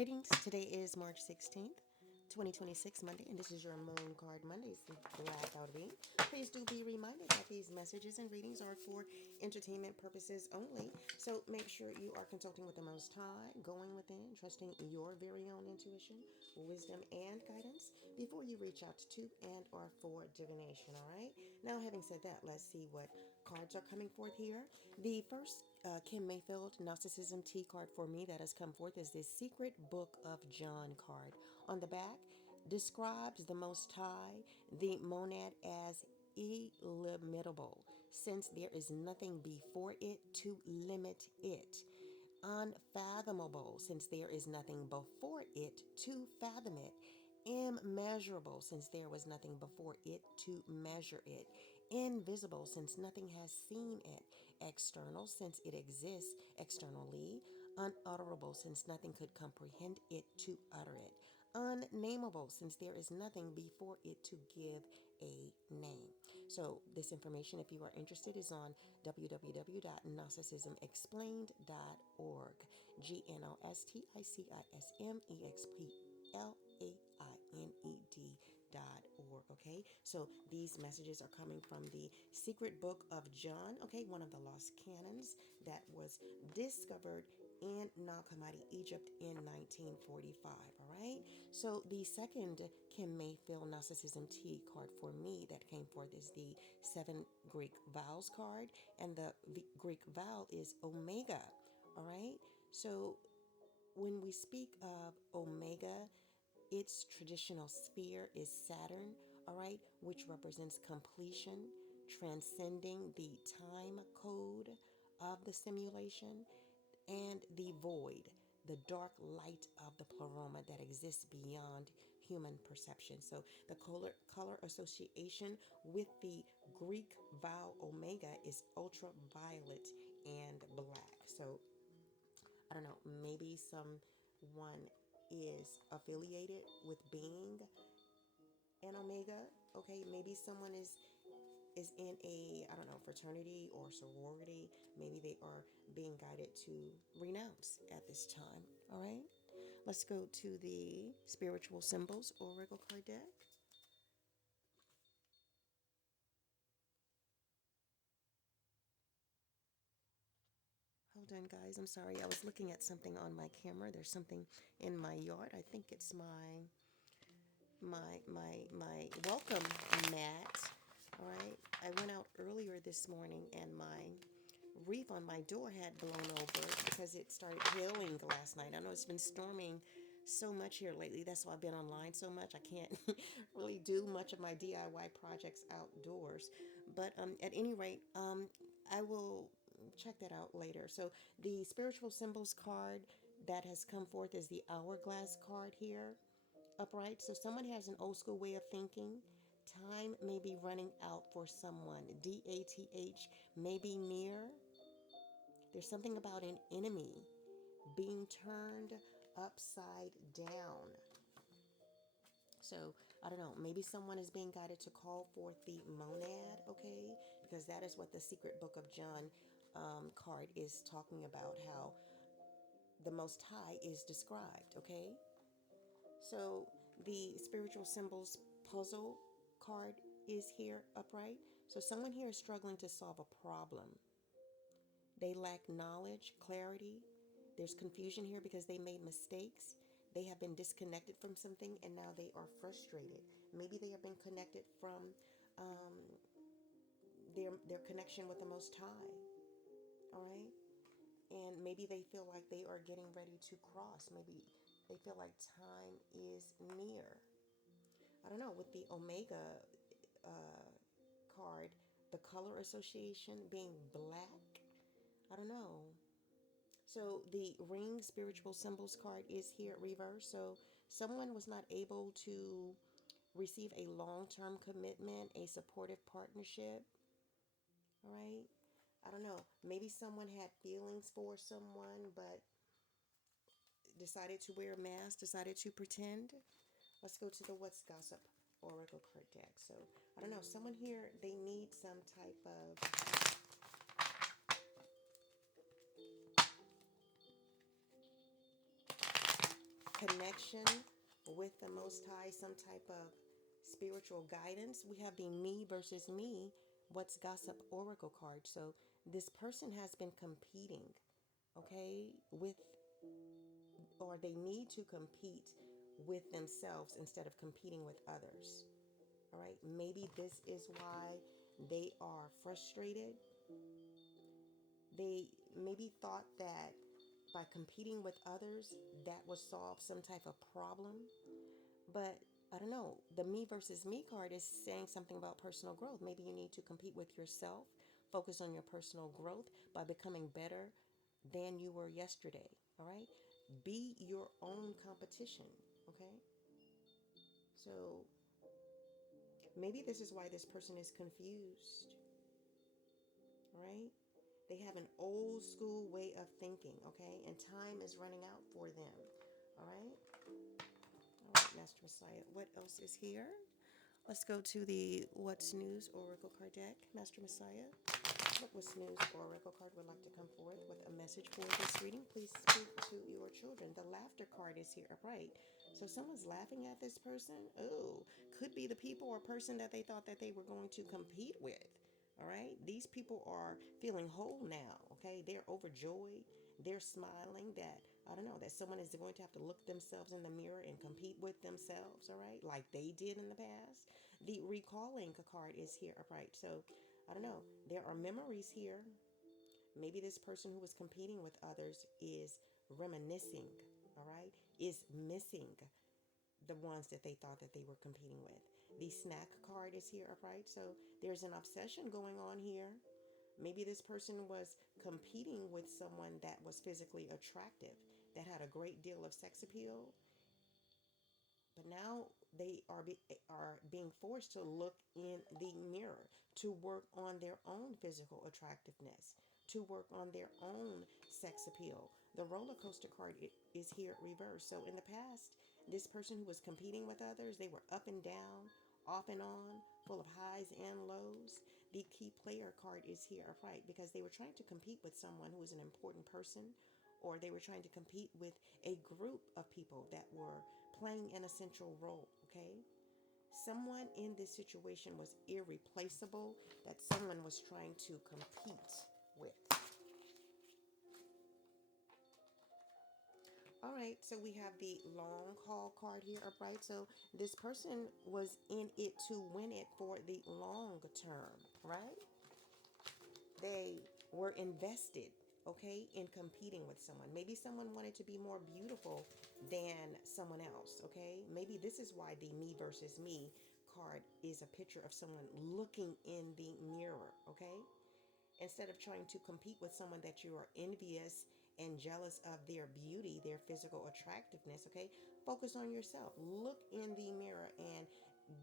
Greetings. Today is March 16th, 2026, Monday, and this is your Moon Card Mondays, the Black Out of Being. Please do be reminded that these messages and readings are for entertainment purposes only, so make sure you are consulting with the Most High, going within, trusting your very own intuition, wisdom, and guidance before you reach out to and or for divination, all right? Now, having said that, let's see what cards are coming forth here. The first Kim Mayfield Narcissism T card for me that has come forth is this Secret Book of John card. On the back, describes the Most High, the monad, as illimitable, since there is nothing before it to limit it. Unfathomable, since there is nothing before it to fathom it. Immeasurable, since there was nothing before it to measure it. Invisible, since nothing has seen it. External, since it exists externally. Unutterable, since nothing could comprehend it to utter it. Unnameable, since there is nothing before it to give a name. So, this information, if you are interested, is on www.gnosticismexplained.org. GNOSTICISMEXPLAINED.org. Okay, so these messages are coming from the Secret Book of John, okay, one of the lost canons that was discovered in Nag Hammadi, Egypt in 1945. All right, so the second Kim Mayfield Narcissism T card for me that came forth is the seven Greek vowels card, and the Greek vowel is omega. All right, so when we speak of omega, its traditional sphere is Saturn, all right, which represents completion, transcending the time code of the simulation, and the void, the dark light of the pleroma that exists beyond human perception. So the color association with the Greek vowel omega is ultraviolet and black. So I don't know, maybe someone is affiliated with being an omega. Okay, maybe someone is in a, I don't know, fraternity or sorority. Maybe they are being guided to renounce at this time. All right, let's go to the spiritual symbols oracle card deck. Hold on, guys, I'm sorry, I was looking at something on my camera. There's something in my yard. I think it's my welcome mat. All right, I went out earlier this morning and my wreath on my door had blown over because it started hailing last night. I know it's been storming so much here lately. That's why I've been online so much. I can't really do much of my DIY projects outdoors. But at any rate, I will check that out later. So the spiritual symbols card that has come forth is the hourglass card here, upright. So someone has an old school way of thinking. Time may be running out for someone. DATH may be near. There's something about an enemy being turned upside down. So, I don't know, maybe someone is being guided to call forth the monad, okay? Because that is what the Secret Book of John card is talking about, how the Most High is described, okay? So, the spiritual symbols puzzle card is here upright. So, someone here is struggling to solve a problem. They lack knowledge, clarity. There's confusion here because they made mistakes. They have been disconnected from something and now they are frustrated. Maybe they have been connected from their connection with the Most High. All right? And maybe they feel like they are getting ready to cross. Maybe they feel like time is near. I don't know. With the Omega card, the color association being black, I don't know. So the ring spiritual symbols card is here reverse. So someone was not able to receive a long-term commitment, a supportive partnership. All right. I don't know. Maybe someone had feelings for someone, but decided to wear a mask, decided to pretend. Let's go to the What's Gossip Oracle card deck. So I don't know. Someone here, they need some type of, connection with the Most High, some type of spiritual guidance. We have the me versus me, what's gossip oracle card. So this person has been competing, okay, with, or they need to compete with themselves instead of competing with others. All right, maybe this is why they are frustrated. They maybe thought that by competing with others, that would solve some type of problem. But I don't know, the me versus me card is saying something about personal growth. Maybe you need to compete with yourself, focus on your personal growth by becoming better than you were yesterday. All right, be your own competition. Okay, so maybe this is why this person is confused. All right, they have an old school way of thinking. Okay, and time is running out for them. All right. All right, Master Messiah. What else is here? Let's go to the What's News Oracle card deck. Master Messiah, what What's News Oracle card would like to come forth with a message for this reading? Please speak to your children. The laughter card is here, right? So someone's laughing at this person. Oh, could be the people or person that they thought that they were going to compete with. All right, these people are feeling whole now. Okay, they're overjoyed. They're smiling that, I don't know, that someone is going to have to look themselves in the mirror and compete with themselves. All right, like they did in the past. The recalling card is here. All right, so I don't know. There are memories here. Maybe this person who was competing with others is reminiscing. All right, is missing the ones that they thought that they were competing with. The snack card is here, upright. So there's an obsession going on here. Maybe this person was competing with someone that was physically attractive, that had a great deal of sex appeal, but now they are being forced to look in the mirror to work on their own physical attractiveness, to work on their own sex appeal. The roller coaster card is here reversed. So in the past, this person who was competing with others, they were up and down, off and on, full of highs and lows. The key player card is here upright because they were trying to compete with someone who was an important person, or they were trying to compete with a group of people that were playing an essential role. Okay, someone in this situation was irreplaceable, that someone was trying to compete with. All right, so we have the long haul card here upright. So this person was in it to win it for the long term, right? They were invested, okay, in competing with someone. Maybe someone wanted to be more beautiful than someone else, okay? Maybe this is why the me versus me card is a picture of someone looking in the mirror, okay? Instead of trying to compete with someone that you are envious and jealous of their beauty, their physical attractiveness, okay? Focus on yourself. Look in the mirror and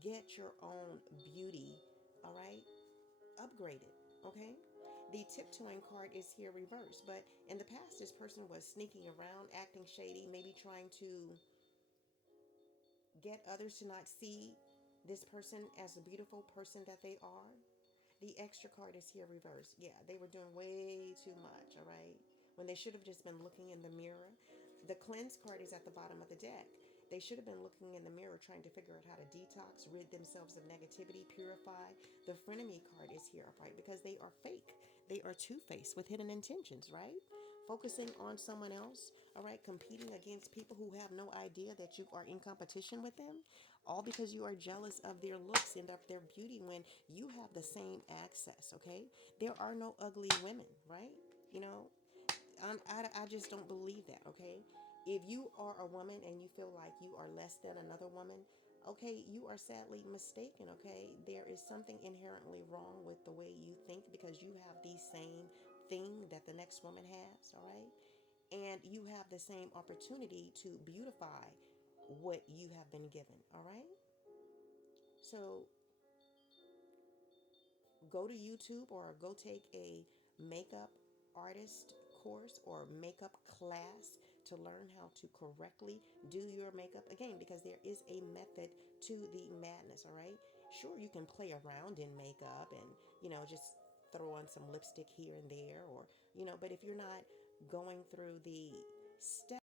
get your own beauty, all right? Upgrade it, okay? The tiptoeing card is here reversed, but in the past, this person was sneaking around, acting shady, maybe trying to get others to not see this person as the beautiful person that they are. The extra card is here reversed. Yeah, they were doing way too much, all right? When they should have just been looking in the mirror. The cleanse card is at the bottom of the deck. They should have been looking in the mirror trying to figure out how to detox, rid themselves of negativity, purify. The frenemy card is here, right? Because they are fake. They are two-faced with hidden intentions, right? Focusing on someone else, all right? Competing against people who have no idea that you are in competition with them, all because you are jealous of their looks and of their beauty when you have the same access, okay? There are no ugly women, right? You know, I just don't believe that, okay? If you are a woman and you feel like you are less than another woman, okay, you are sadly mistaken, okay? There is something inherently wrong with the way you think because you have the same thing that the next woman has, all right? And you have the same opportunity to beautify what you have been given, all right? So go to YouTube or go take a makeup artist course or makeup class to learn how to correctly do your makeup again, because there is a method to the madness. All right, sure, you can play around in makeup and just throw on some lipstick here and there, or but if you're not going through the steps